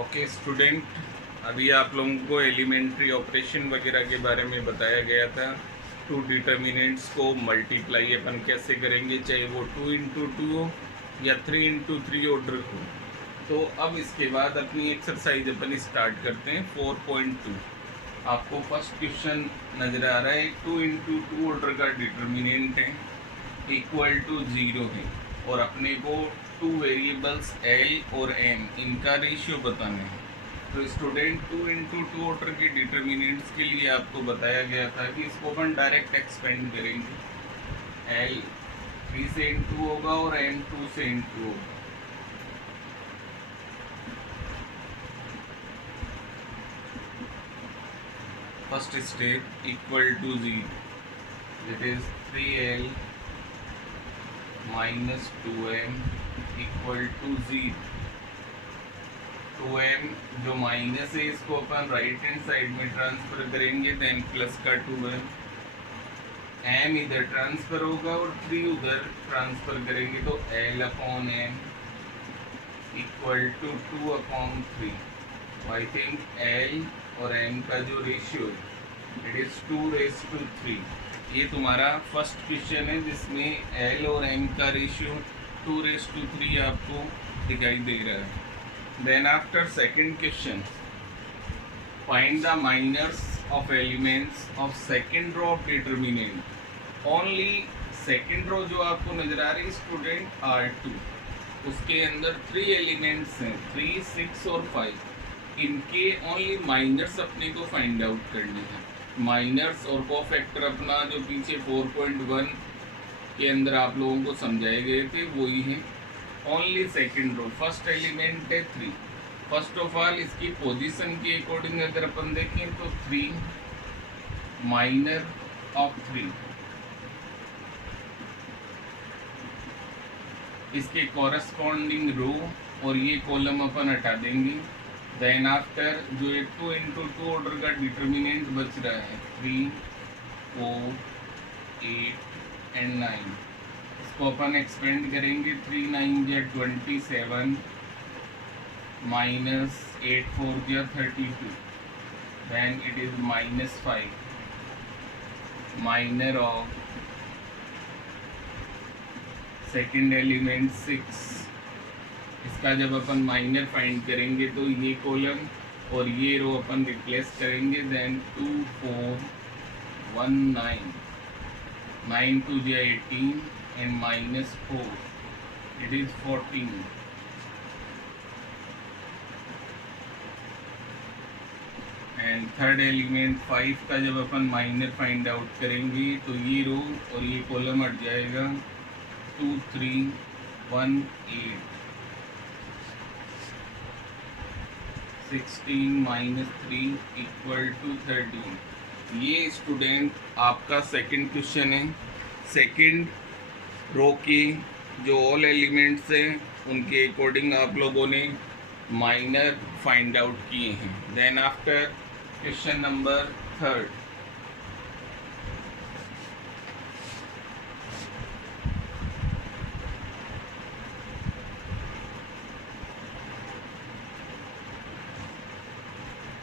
Okay student, अभी आप लोगों को एलिमेंट्री ऑपरेशन वगैरह के बारे में बताया गया था। टू डिटर्मिनेंट्स को मल्टीप्लाई अपन कैसे करेंगे, चाहे वो 2 × 2 हो या 3 × 3 ऑर्डर हो। तो अब इसके बाद अपनी एक्सरसाइज अपन स्टार्ट करते हैं 4.2। आपको फर्स्ट क्वेश्चन नज़र आ रहा है, 2 × 2 ऑर्डर का डिटर्मिनेंट है इक्वल टू 0 है और अपने को टू वेरिएबल्स एल और एम इनका रेशियो बताना है। तो स्टूडेंट 2 × 2 ऑर्डर के डिटर्मिनेंट्स के लिए आपको बताया गया था कि इसको अपन डायरेक्ट एक्सपेंड करेंगे। एल 3 से इंटू होगा और एम 2 से इंटू होगा। First step equal to 0, it is 3L minus 2M equal to 0। 2M जो माइनस है इसको अपन राइट हैंड साइड में ट्रांसफर करेंगे, देन प्लस का 2M। M इधर ट्रांसफर होगा और 3 उधर ट्रांसफर करेंगे, तो L/M equal to 2/3। I think L और M का जो रेशियो है इट इज 2:3। ये तुम्हारा फर्स्ट क्वेश्चन है जिसमें L और M का रेशियो 2:3 आपको दिखाई दे रहा है। Then after second question, find the minors of elements of second row of determinant. Only second row जो आपको नजर आ रही है स्टूडेंट R2, उसके अंदर 3 एलिमेंट्स हैं, 3, 6 और 5। इनके ओनली माइनर्स अपने को फाइंड आउट करने हैं। माइनर्स और कोफैक्टर अपना जो पीछे 4.1 के अंदर आप लोगों को समझाए गए थे वही है। Only second row, first element है 3। फर्स्ट ऑफ ऑल इसकी पोजीशन के अकॉर्डिंग अगर अपन देखें तो 3 माइनर ऑफ 3, इसके कॉरस्पॉन्डिंग रो और ये कॉलम अपन हटा देंगे। देन आफ्टर जो एक 2 × 2 ऑर्डर का डिटर्मिनेंट बच रहा है 3, 4, 8 एंड 9, इसको अपन एक्सपेंड करेंगे। 3 9 या 27 माइनस 8 4 या 32, then it is -5 minor of second element 6। इसका जब अपन माइनर फाइंड करेंगे तो ये कॉलम और ये रो अपन रिप्लेस करेंगे। देन 2 4 1 9 9 2 या 18 and -4 it is 14। And third element 5 का जब अपन माइनर फाइंड आउट करेंगे तो ये रो और ये कॉलम हट जाएगा। 2 3 1 8 16 - 3 इक्वल टू 13। ये स्टूडेंट आपका सेकंड क्वेश्चन है। सेकंड रो के जो ऑल एलिमेंट्स हैं उनके अकॉर्डिंग आप लोगों ने माइनर फाइंड आउट किए हैं। Then after question number third,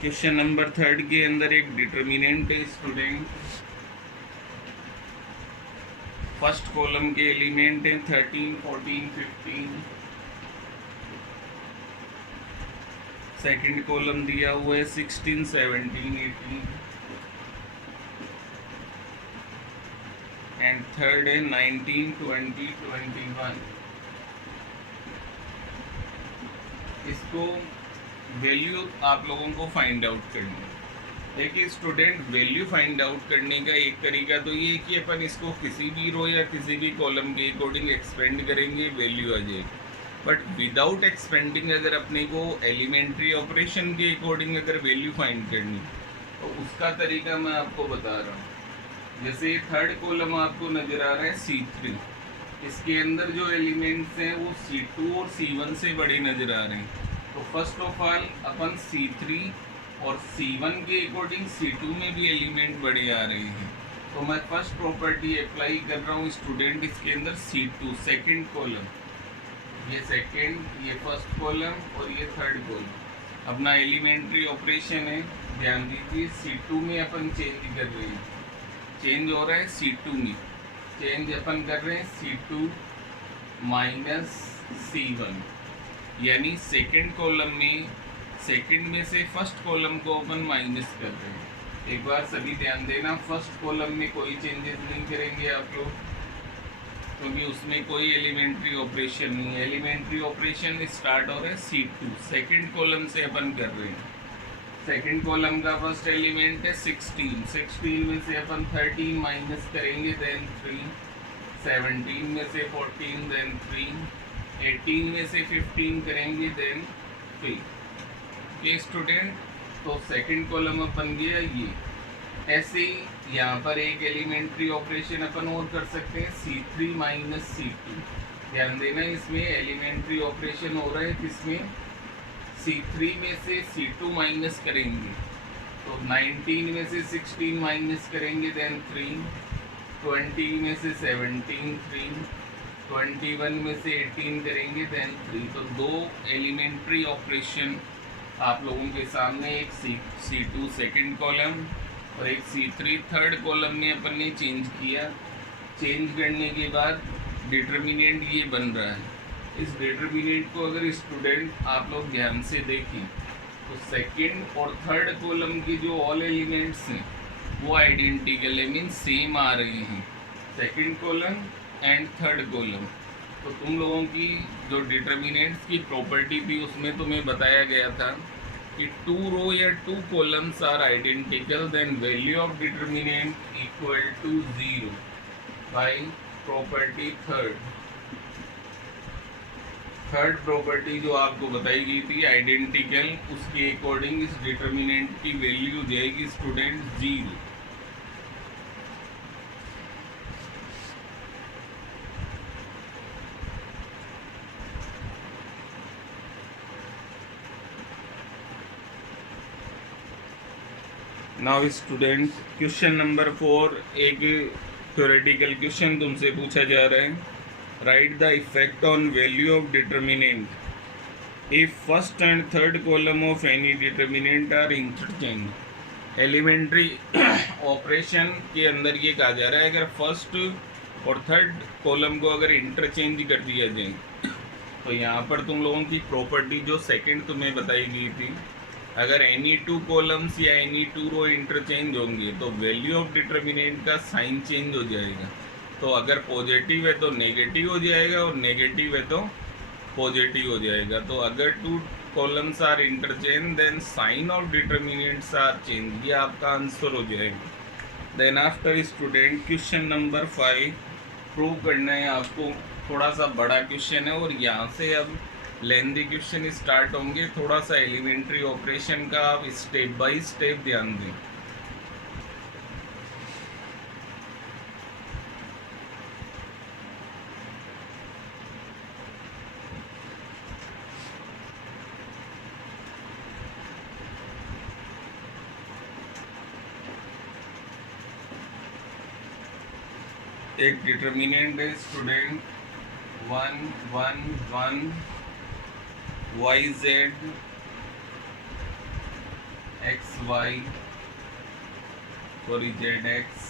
question number third के अंदर एक डिटर्मिनेंट है स्टूडेंट। फर्स्ट कॉलम के एलिमेंट हैं 13 14 15। सेकंड कॉलम दिया हुआ है 16 17 18 एंड थर्ड है 19 20 21। इसको वैल्यू आप लोगों को फाइंड आउट करनी है। देखिए स्टूडेंट, वैल्यू फाइंड आउट करने का एक तरीका तो ये कि अपन इसको किसी भी रो या किसी भी कॉलम के अकॉर्डिंग एक्सपेंड करेंगे, वैल्यू आ जाएगी। बट विदाउट एक्सपेंडिंग अगर अपने को एलिमेंट्री ऑपरेशन के अकॉर्डिंग अगर वैल्यू फाइंड करनी तो उसका तरीका मैं आपको बता रहा हूँ। जैसे थर्ड कॉलम आपको नज़र आ रहा है C3, इसके अंदर जो एलिमेंट्स हैं वो C2 और C1 से बड़े नज़र आ रहे हैं। तो first of all upon C3 और C1 के अकॉर्डिंग C2 में भी एलिमेंट बड़े आ रहे हैं, तो मैं फर्स्ट प्रॉपर्टी अप्लाई कर रहा हूँ स्टूडेंट। इसके अंदर C2 सेकंड कॉलम, ये सेकंड, ये फर्स्ट कॉलम और ये थर्ड कॉलम। अपना एलिमेंट्री ऑपरेशन है, ध्यान दीजिए C2 में अपन चेंज कर रहे हैं, चेंज हो रहा है C2 में, चेंज अपन कर रहे हैं C2 माइनस C1, यानी सेकंड कॉलम में, सेकंड में से फर्स्ट कॉलम को अपन माइनस कर रहे हैं। एक बार सभी ध्यान देना, फर्स्ट कॉलम में कोई चेंजेस नहीं करेंगे आप लोग, क्योंकि उसमें कोई एलिमेंट्री ऑपरेशन नहीं है। एलिमेंट्री ऑपरेशन स्टार्ट हो रहा है C2, सेकंड कॉलम से अपन कर रहे हैं। सेकंड कॉलम का फर्स्ट एलिमेंट है 16, 16 में से अपन 13 माइनस करेंगे, देन 3, 17 में से 14, देन 3, 18 में से 15 करेंगे, देन 3। ये स्टूडेंट, तो सेकंड कॉलम अपन गया ये। ऐसे ही यहाँ पर एक एलिमेंट्री ऑपरेशन अपन और कर सकते हैं C3 माइनस C2। ध्यान देना, इसमें एलिमेंट्री ऑपरेशन हो रहा है किसमें, C3 में से C2 माइनस करेंगे, तो 19 में से 16 माइनस करेंगे, देन 3, 20 में से 17 3, 21 में से 18 करेंगे, देन 3। तो दो एलिमेंट्री ऑपरेशन आप लोगों के सामने, एक C2 सेकंड कॉलम और एक C3 थर्ड कॉलम में अपन ने चेंज किया। चेंज करने के बाद डिटर्मिनेंट ये बन रहा है। इस डिटर्मिनेंट को अगर स्टूडेंट आप लोग ध्यान से देखें तो सेकंड और थर्ड कॉलम की जो ऑल एलिमेंट्स हैं वो आइडेंटिकल है, मीन सेम आ रहे हैं, second column and third column. तो तुम लोगों की जो डिटर्मिनेंट्स की प्रॉपर्टी थी उसमें तुम्हें बताया गया था कि 2 रो या 2 columns are identical, then value of determinant equal to 0 by property third property जो आपको बताई गई थी आइडेंटिकल, उसके अकॉर्डिंग इस डिटर्मिनेंट की वैल्यू जाएगी student 0। Now student, question number 4, एक थ्योरेटिकल क्वेश्चन तुमसे पूछा जा रहा है। Write the effect on value of determinant if first and third column of any determinant are interchange. Elementary operation के अंदर ये कहा जा रहा है अगर फर्स्ट और थर्ड कॉलम को अगर इंटरचेंज कर दिया जाए, तो यहाँ पर तुम लोगों की प्रॉपर्टी जो सेकंड तुम्हें बताई गई थी, अगर एनी 2 कॉलम्स या एनी 2 रो इंटरचेंज होंगे तो वैल्यू ऑफ डिटर्मिनेंट का साइन चेंज हो जाएगा। तो अगर पॉजिटिव है तो नेगेटिव हो जाएगा और नेगेटिव है तो पॉजिटिव हो जाएगा। तो अगर 2 columns are interchange then sign of determinants are change, ये आपका आंसर हो जाएगा। Then after student, question number 5 prove करना है आपको। थोड़ा सा बड़ा क्वेश्चन है और यहाँ से अब लेंदी क्वेश्चन स्टार्ट होंगे। थोड़ा सा एलिमेंट्री ऑपरेशन का आप स्टेप बाय स्टेप ध्यान दें। एक डिटर्मिनेंट है student 1 1 1 YZ XY, sorry ZX,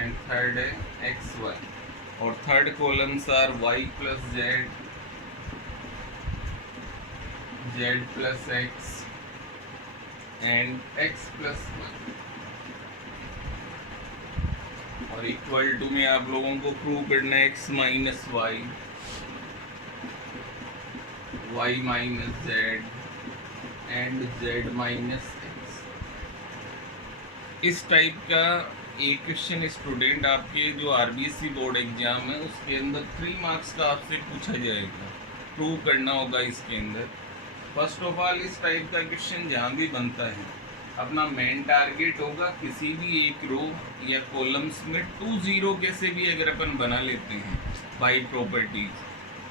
and third है XY, और third columns are Y plus Z, Z plus X and X plus Y, और इक्वल टू में आप लोगों को प्रूव करना है X minus Y, Y minus Z and Z minus X। इस टाइप का एक क्वेश्चन स्टूडेंट आपके जो RBC बोर्ड एग्जाम है उसके अंदर 3 मार्क्स का आपसे पूछा जाएगा, प्रूव करना होगा इसके अंदर। फर्स्ट ऑफ ऑल, इस टाइप का क्वेश्चन जहाँ भी बनता है अपना मेन टारगेट होगा किसी भी एक रो या कॉलम्स में 2 0 कैसे भी अगर अपन बना लेते हैं बाय प्रॉपर्टीज,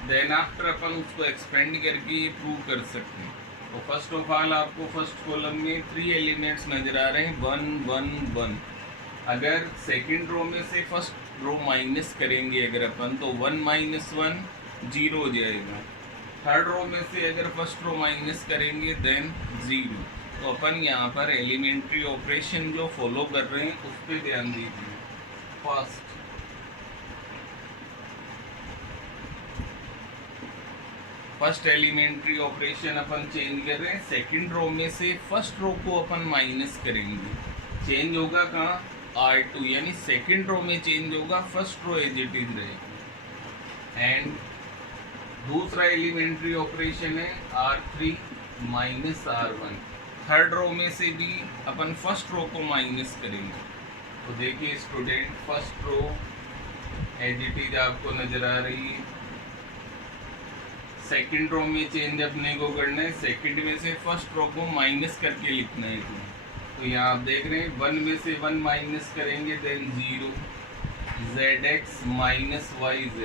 देन आफ्टर अपन उसको एक्सपेंड करके ये प्रूव कर सकते हैं। तो फर्स्ट ऑफ ऑल आपको फर्स्ट कॉलम में 3 एलिमेंट्स नज़र आ रहे हैं 1 1 1। अगर सेकंड रो में से फर्स्ट रो माइनस करेंगे अगर अपन, तो 1 - 1 0 हो जाएगा। थर्ड रो में से अगर फर्स्ट रो माइनस करेंगे देन 0। तो अपन यहाँ पर एलिमेंट्री ऑपरेशन जो फॉलो कर रहे हैं उस पर ध्यान दीजिए। फर्स्ट एलिमेंट्री ऑपरेशन अपन चेंज कर रहे हैं, सेकंड रो में से फर्स्ट रो को अपन माइनस करेंगे। चेंज होगा कहाँ, R2, यानी सेकंड रो में चेंज होगा, first row as it is रहेगी। एंड दूसरा एलिमेंट्री ऑपरेशन है R3 minus R1। Third row में से भी अपन फर्स्ट रो को माइनस करेंगे। तो देखिए student, first row as it is आपको नजर आ रही है। सेकंड रो में चेंज अपने को करना है, सेकंड में से फर्स्ट रो को माइनस करके लिखना है। तो यहाँ आप देख रहे हैं 1 में से 1 माइनस करेंगे देन 0, zx माइनस yz,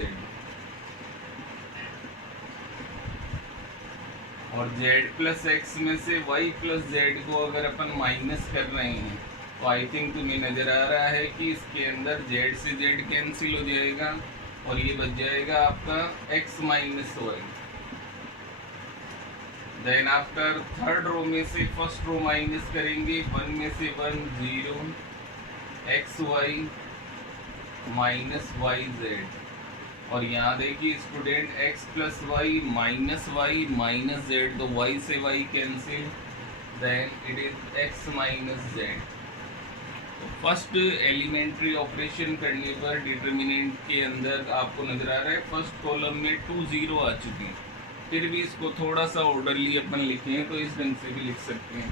और z प्लस x में से y प्लस z को अगर अपन माइनस कर रहे हैं तो आई थिंक तुम्हें नज़र आ रहा है कि इसके अंदर z से z कैंसिल हो जाएगा और ये बच जाएगा आपका x minus y. Then after third row में से फर्स्ट रो माइनस करेंगे, 1 में से 1 0, x y minus y z, और यहाँ देखिए student x plus y minus z, तो y से y cancel, then it is x minus z. तो फर्स्ट एलिमेंट्री ऑपरेशन करने पर डिटर्मिनेंट के अंदर आपको नजर आ रहा है फर्स्ट कॉलम में 2 0 आ चुके हैं। फिर भी इसको थोड़ा सा ऑर्डरली अपन लिखे हैं तो इस ढंग से भी लिख सकते हैं।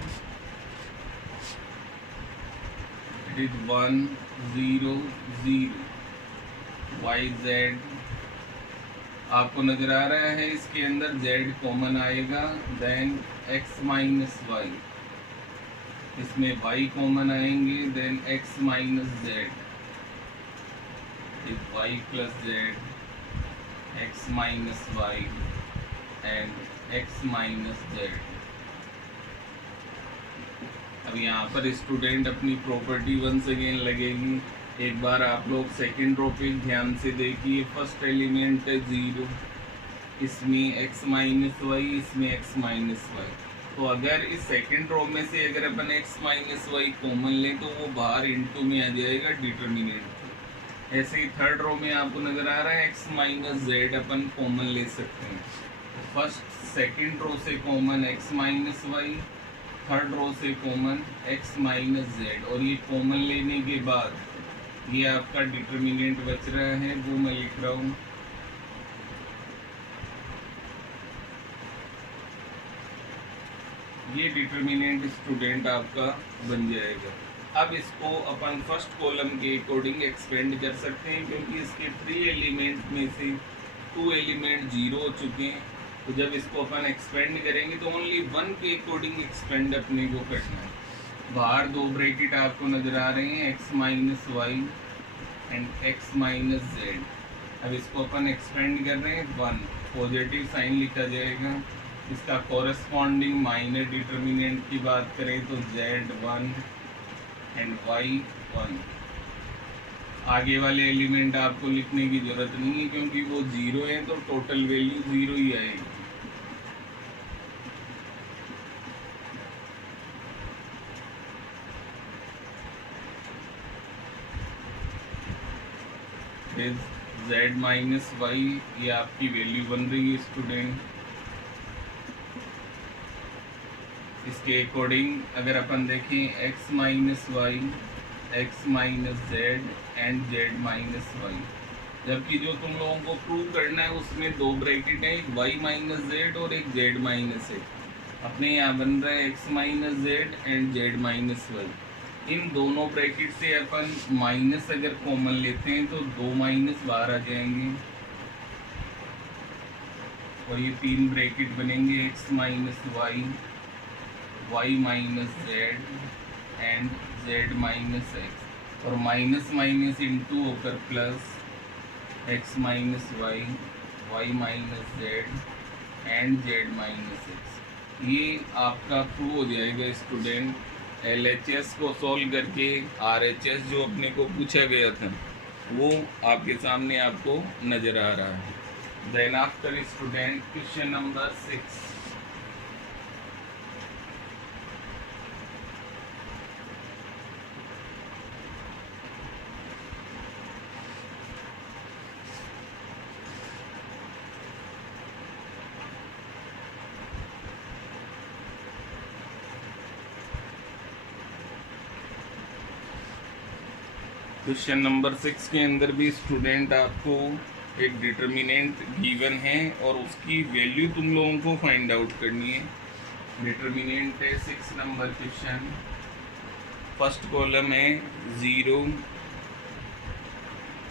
इट इज 1 0 0 वाई जेड, आपको नजर आ रहा है इसके अंदर z कॉमन आएगा, देन x माइनस वाई, इसमें y कॉमन आएंगे, देन x minus z, y plus z, x minus y and x minus z. अब यहाँ पर स्टूडेंट अपनी प्रॉपर्टी वंस अगेन लगेगी। एक बार आप लोग सेकेंड रो पे ध्यान से देखिए, फर्स्ट एलिमेंट है 0, इसमें x माइनस वाई, इसमें x माइनस वाई। तो अगर इस सेकेंड रो में से अगर अपन x माइनस वाई कॉमन लें तो वो बाहर इनटू में आ जाएगा डिटर्मिनेंट। ऐसे ही थर्ड रो में आपको नजर आ रहा है x माइनस जेड अपन कॉमन ले सकते हैं। फर्स्ट सेकेंड रो से common x minus y, third row से कॉमन x माइनस जेड, और ये कॉमन लेने के बाद ये आपका डिटर्मिनेंट बच रहा है, वो मैं लिख रहा हूँ। ये डिटर्मिनेंट स्टूडेंट आपका बन जाएगा। अब इसको अपन फर्स्ट कॉलम के अकॉर्डिंग एक्सपेंड कर सकते हैं, क्योंकि इसके 3 एलिमेंट में से 2 एलिमेंट 0 हो चुके हैं। तो जब इसको अपन एक्सपेंड करेंगे तो ओनली 1 के अकॉर्डिंग एक्सपेंड अपने को करना है। बाहर 2 ब्रैकेट आपको नजर आ रहे हैं, x minus y and x minus z. अब इसको अपन एक्सपेंड कर रहे हैं 1, पॉजिटिव साइन लिखा जाएगा। इसका कॉरेस्पॉन्डिंग माइनर डिटर्मिनेंट की बात करें तो z1 एंड y1। आगे वाले एलिमेंट आपको लिखने की जरूरत नहीं है क्योंकि वो 0 है, तो टोटल वैल्यू 0 ही आएगी। z माइनस वाई, ये आपकी वैल्यू बन रही है स्टूडेंट। इसके अकॉर्डिंग अगर अपन देखें x minus y, x minus Z and z minus y, जबकि जो तुम लोगों को प्रूव करना है उसमें 2 ब्रैकेट है, एक y माइनस जेड और एक z माइनस है। अपने यहाँ बन रहा है x minus Z and z minus Y. इन दोनों ब्रैकेट से अपन माइनस अगर कॉमन लेते हैं तो 2 माइनस बाहर आ जाएंगे, और ये 3 ब्रैकेट बनेंगे, x minus y, y minus Z and z minus x, और माइनस माइनस इंटू होकर plus x minus y, y minus Z and z minus x. ये आपका प्रूव हो जाएगा स्टूडेंट। LHS को सॉल्व करके RHS जो अपने को पूछा गया था वो आपके सामने आपको नज़र आ रहा है। Then after student, question number 6. Question number 6 के अंदर भी स्टूडेंट आपको एक डिटर्मिनेंट गिवन है और उसकी वैल्यू तुम लोगों को फाइंड आउट करनी है। डिटर्मिनेंट है 6 नंबर क्वेश्चन। फर्स्ट कॉलम है 0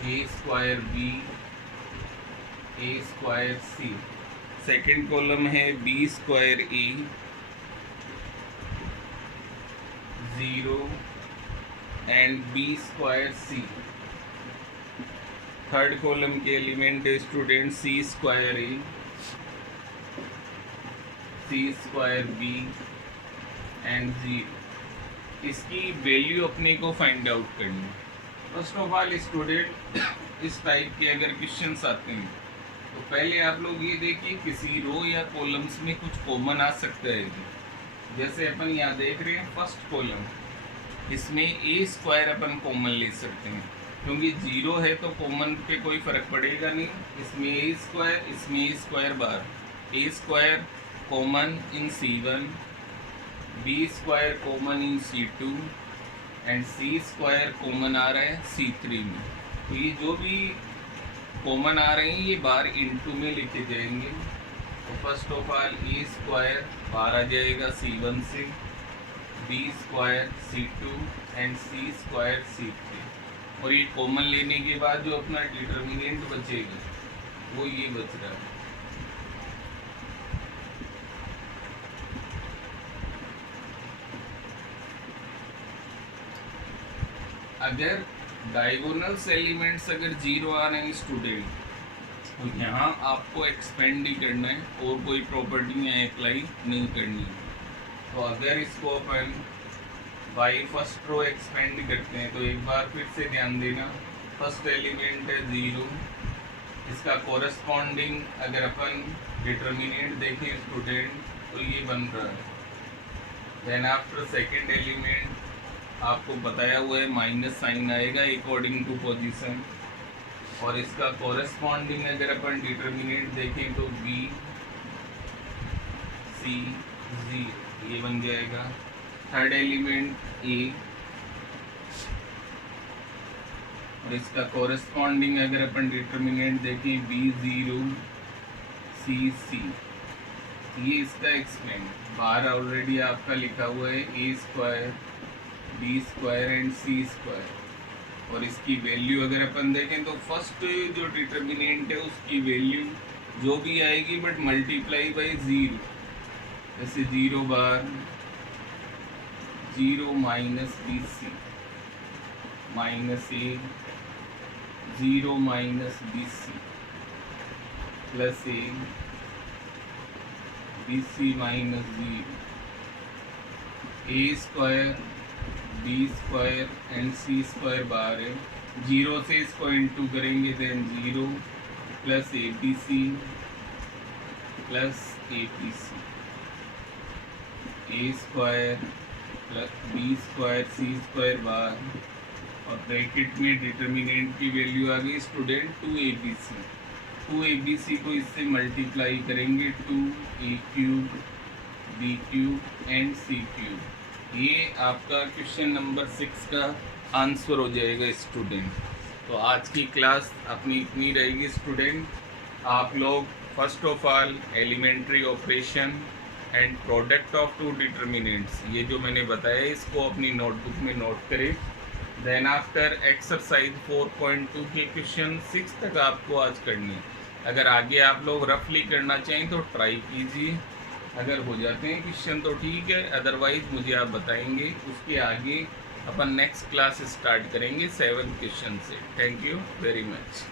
a square b a square c। Second column है b square a 0 and b square c। Third column के एलिमेंट है student c square a c square b and 0। इसकी value अपने को find out करनी है। First of all student, इस type के अगर क्वेश्चंस आते हैं तो पहले आप लोग ये देखिए किसी रो या कॉलम्स में कुछ कॉमन आ सकता है। जैसे अपन यहाँ देख रहे हैं फर्स्ट कॉलम, इसमें ए स्क्वायर अपन कॉमन ले सकते हैं क्योंकि 0 है तो कॉमन पे कोई फ़र्क पड़ेगा नहीं। इसमें ए स्क्वायर, इसमें A square bar, A square common in C1, B square common in C2 and C square common आ रहा है C3 में। तो ये जो भी कॉमन आ रहे हैं ये बार इनटू में लिखे जाएंगे। तो first of all A square bar आ जाएगा C1 से, B square C2 and C square C3। और ये कॉमन लेने के बाद जो अपना डिटर्मिनेंट बचेगा वो ये बच रहा है। अगर डायगोनल्स एलिमेंट्स अगर 0 आ रहे हैं स्टूडेंट तो यहाँ आपको एक्सपेंड ही करना है और कोई प्रॉपर्टी यहाँ अप्लाई नहीं करनी है। तो अगर इसको अपन बाई फर्स्ट रो एक्सपेंड करते हैं तो एक बार फिर से ध्यान देना, फर्स्ट एलिमेंट है 0, इसका कोरस्पॉन्डिंग अगर अपन डिटर्मिनेंट देखें स्टूडेंट तो ये बन रहा है। देन आफ्टर सेकेंड एलिमेंट आपको बताया हुआ है माइनस साइन आएगा अकॉर्डिंग टू पोजीशन, और इसका कोरस्पॉन्डिंग अगर अपन डिटर्मिनेंट देखें तो बी सी जी ये बन जाएगा। थर्ड एलिमेंट ए और इसका कोरस्पॉन्डिंग अगर अपन डिटर्मिनेंट देखें B0 C ये इसका एक्सपेंड बाहर ऑलरेडी आपका लिखा हुआ है A square B square and C square. और इसकी वैल्यू अगर अपन देखें तो फर्स्ट जो डिटर्मिनेंट है उसकी वैल्यू जो भी आएगी बट मल्टीप्लाई बाई 0, जैसे 0 bar 0 minus b c minus a 0 minus b c plus a b c minus 0 a square B square and C square bar है। 0 से इसको इंटू करेंगे then 0 plus a b c plus a b c a square plus b square c square bar और bracket में determinant की value आ गई student 2ABC। 2ABC को इससे मल्टीप्लाई करेंगे 2A cube b cube and c cube. ये आपका question number 6 का आंसर हो जाएगा स्टूडेंट। तो आज की क्लास अपनी इतनी रहेगी स्टूडेंट। आप लोग first of all elementary operation and product of two determinants ये जो मैंने बताया इसको अपनी नोटबुक में नोट करें। देन आफ्टर एक्सरसाइज 4.2 के क्वेश्चन 6 तक आपको आज करनी है। अगर आगे आप लोग रफली करना चाहें तो ट्राई कीजिए, अगर हो जाते हैं क्वेश्चन तो ठीक है, अदरवाइज मुझे आप बताएंगे। उसके आगे अपन नेक्स्ट क्लास स्टार्ट करेंगे 7 क्वेश्चन से। Thank you very much.